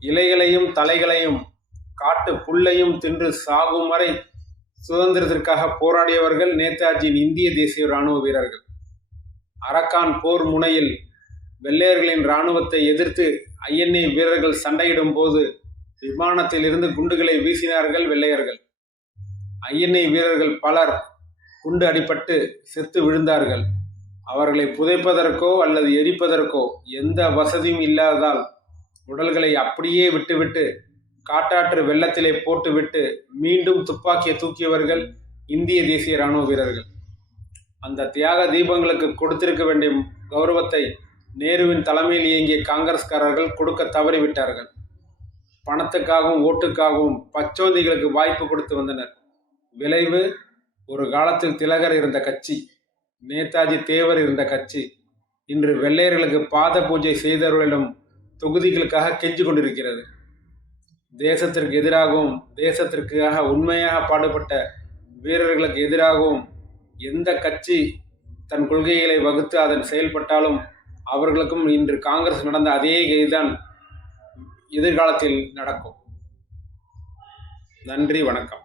இலைகளையும் தலைகளையும் காட்டு புல்லையும் தின்று சாகும் வரை சுதந்திரத்திற்காக போராடியவர்கள் நேதாஜியின் இந்திய தேசிய இராணுவ வீரர்கள். அரக்கான் போர் முனையில் வெள்ளையர்களின் இராணுவத்தை எதிர்த்து INA வீரர்கள் சண்டையிடும் போது விமானத்தில் இருந்து குண்டுகளை வீசினார்கள் வெள்ளையர்கள். INA வீரர்கள் பலர் குண்டு அடிபட்டு செத்து விழுந்தார்கள். அவர்களை புதைப்பதற்கோ அல்லது எரிப்பதற்கோ எந்த வசதியும் இல்லாததால் உடல்களை அப்படியே விட்டுவிட்டு காட்டாற்று வெள்ளத்திலே போட்டுவிட்டு மீண்டும் துப்பாக்கியை தூக்கியவர்கள் இந்திய தேசிய இராணுவ வீரர்கள். அந்த தியாக தீபங்களுக்கு கொடுத்திருக்க வேண்டிய கௌரவத்தை நேருவின் தலைமையில் இயங்கிய காங்கிரஸ்காரர்கள் கொடுக்க தவறிவிட்டார்கள். பணத்துக்காகவும் ஓட்டுக்காகவும் பச்சோந்திகளுக்கு வாய்ப்பு கொடுத்து வந்தனர். விளைவு, ஒரு காலத்தில் திலகர் இருந்த கட்சி, நேதாஜி தேவர் இருந்த கட்சி இன்று வெள்ளையர்களுக்கு பாத பூஜை செய்தவர்களிடம் தொகுதிகளுக்காக கெஞ்சி கொண்டிருக்கிறது. தேசத்திற்கு எதிராகவும் தேசத்திற்காக உண்மையாக பாடுபட்ட வீரர்களுக்கு எதிராகவும் எந்த கட்சி தன் கொள்கைகளை வகுத்து அதன் செயல்பட்டாலும் அவர்களுக்கும் இன்று காங்கிரஸ் நடந்த அதே கைதான் எதிர்காலத்தில் நடக்கும். நன்றி, வணக்கம்.